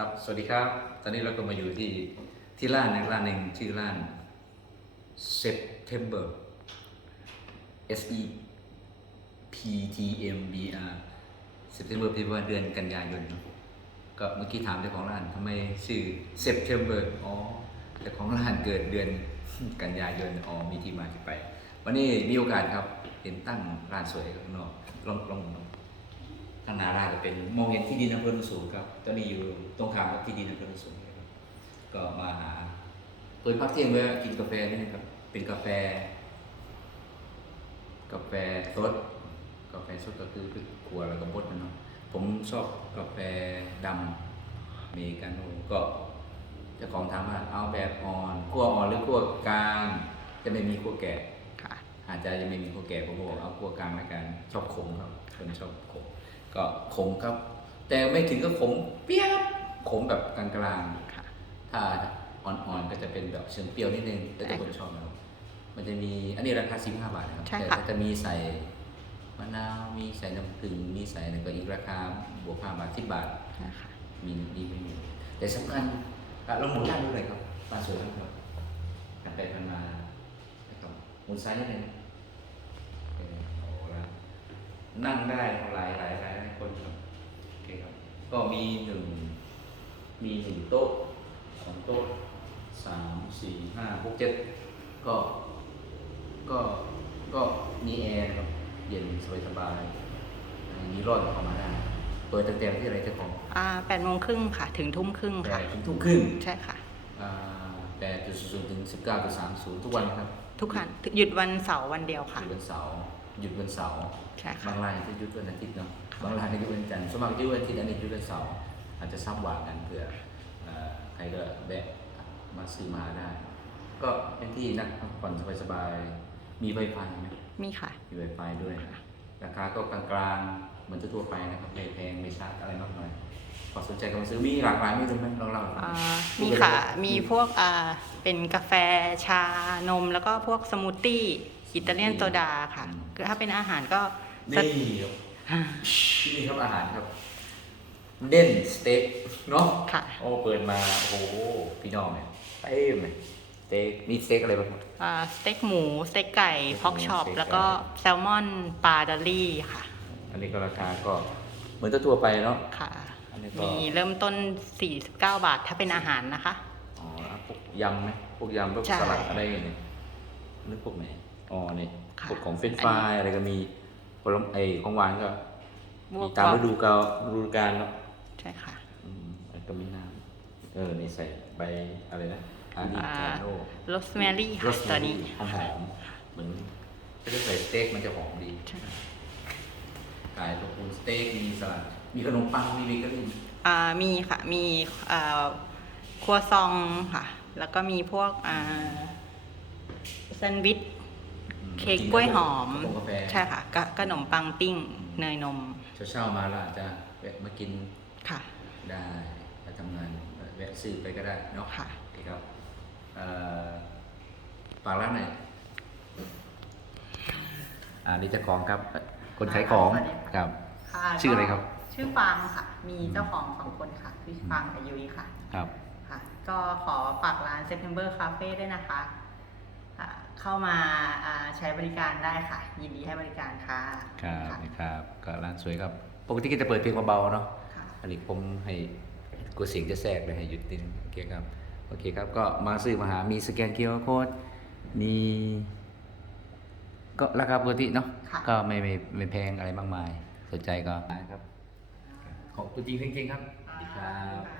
ครับ สวัสดีครับ ตอนนี้เราก็มาอยู่ที่ที่ร้านหนึงร้านหนึ่งชื่อร้าน September S E P T M B R September แปลว่าเดือนกันยายนเนอะก็เมื่อกี้ถามเจ้าของร้านทำไมชื่อ September อ๋อเจ้าของร้านเกิดเดือนกันยายนอ๋อมีที่มาที่ไป วันนี้มีโอกาสครับเห็นตั้งร้านสวยข้างนอกลองลองลอง ข้างหน้าร้านจะเป็นมองเห็นที่ดินอำเภอโนนสูงครับตอนนี้อยู่ตรงข้ามกับที่ดินอำเภอโนนสูงครับก็มาหาเปิดพักเที่ยงไว้กินกาแฟนี่นะครับ เป็นกาแฟ กาแฟสดกาแฟสดก็คือคือขวดแล้วก็บดมันเนาะผมชอบกาแฟดำอเมริกาโน่ก็เจ้าของถามว่าเอาแบบอ่อนขั้วอ่อนหรือขั้วกลางจะไม่มีขั้วแก่ค่ะอาจจะยังไม่มีขั้วแก่ผมก็บอกเอาขั้วกลางแล้วกันชอบขมครับคนชอบขม ก็ขมครับ แต่ไม่ถึงก็ขมเปรี้ยวขมแบบกลางๆค่ะถ้าอ่อนๆก็จะเป็นแบบเชิงเปรี้ยวนิดนึงแต่ทุกคนชอบนะครับมันจะมีอันนี้ราคา15บาทนะครับใช่แต่ค่ะถ้าจะมีใส่มะนาวมีใส่น้ำผึ้งมีใส่อะไรก็อีกราคาบวก5บาท10บาทนะคะมีดีไม่มีแต่สำคัญอะเราหมุนด้านดูเลยครับปลาสวยครับกันไปพันมานะครับหมุนซ้ายนิดนึงเออโอ้ละนั่งได้หลายหลาย ก็มีหนึ่งมีหนึ่งโต๊ะสองโต๊ะสามสี่ห้าหกเจ็ดก็ก็ก็มีแอร์นะครับเย็นสบายสบายๆมีรอดเข้ามาได้เปิดตั้งแต่ที่อะไรเจ้าของอ่าแปดโมงครึ่งค่ะ ถึงทุ่มครึ่งแต่ค่ะถึงทุ่มครึ่งใช่ค่ะอ่าแต่จุดศูนย์ถึงสิบเก้าจุดสามศูนย์ทุกวันครับ ทุกคันหยุดวันเสาร์วันเดียวหค่ะยุดวันเสาร์หยุดวันเสาร์ใช่ค่ะบางรายก็หยุดวันอาทิตย์เนาะ บางรายก็หยุดวันจันทร์สวนมัครหยุดวันอาทิตย์อันนี้หยุดวันเสาร์อาจจะซ้ำหวานกันเผื่อเอ่อใครก็แวะมาซื้อมาได้ ก็เป็นที่นักพักผ่อนสบายๆมีไวไฟไหมมีค่ะ มีไวไฟด้วยนะราคาก็กลางๆเหมือนทั่วๆไปนะครับไม่แพงไม่ชาร์จอะไรมากมายพอสนใจก็มาซื้อมีหลากหลายไม่รู้ไหมลองเล่าให้ฟังอ่าพูดมีไปเลยค่ะรับมีพวกอ่าเป็นกาแฟชานมแล้วก็พวกสมูทตี้อิตาเลียนโซดาค่ะถ้าเป็นอาหารก็สนี่ครับอ่า นี่ครับอาหารครับเด่นสเต็กเนาะค่ะ โอ้เปิดมาโอ้โหพี่น้องเนี่ยเต็มเลยสเต็กมีสเต็กอะไรบ้างครับ อ่าสเต็กหมู สเต็กไก่พอกช็อป สเต็กไก่ แล้วก็แซลมอนปลาดอลลี่ค่ะ อันนี้ก็ราคาก็เหมือนทั่วๆไปเนาะ ค่ะ อันนี้ก็ มีเริ่มต้น 49 บาทถ้าเป็นอาหารนะคะ อ๋อแล้วพวกยำไหมพวกยำพวกใช่สลัดอะไรอย่างเงี้ยหรือพวกไหนอ๋อนี่ค่ะ พวกของเฟรนช์ฟรายอะไรก็มี ผลไม้ไอ้ของหวานก็บวมีกตามกับฤดูกาลฤดูกาลเนาะใช่ค่ะ อืมแล้วก็มีน้ำเออนี่ใส่ใบอะไรนะอาริอ่ากาโน่โรสแมรี่รค่ะสตัวนี้หอมหอมๆเหมือนถ้าจะใส่สเต็กมันจะหอมดีใช่ขายตัวคูณสเต็กมีสลัดมีขนมปังมีเบเกอรี่ อ่ามีค่ะ มีอ่าครัวซองค่ะ แล้วก็มีพวกอ่าแซนด์วิชเค้กกล้วยหอมกาแฟใช่ค่ะกะขนมปังปิ้งเนยนมเช้าๆมาแล้วอาจจะแวะมากินค่ะ ได้ไปทำงานแวะซื้อไปก็ได้เนาะค่ะโอเคครับเอ่อฝากร้านหน่อยอ่านี่เจ้าของครับ คนขายของสวัสดีค่ะครับค่ะชื่ออะไรครับ ชื่อฟางค่ะ มีเจ้าของสองคนค่ะพี่ฟางกับยุ้ยค่ะ ครับ ค่ะ ก็ขอฝากร้าน September Cafe ด้วยนะคะอ่า เข้ามาอ่าใช้บริการได้ค่ะ ยินดีให้บริการค่ะครับค่ะนะครับก็ร้านสวยครับ ปกติก็จะเปิดเพลงเบาๆเนาะค่ะอันนี้ผมให้กลัวเสียงจะแทรกเลยให้หยุดนิดนึงโอเคครับโอเคครับ ก็มาซื้อมาหามีสแกนเคียร์โค้ดมีก็ราคาปกติเนาะค่ะก็ไม่ไม่ไม่แพงอะไรมากมาย สนใจก็ครับ ของตัวจริงจริงๆครับสวัสดีครับ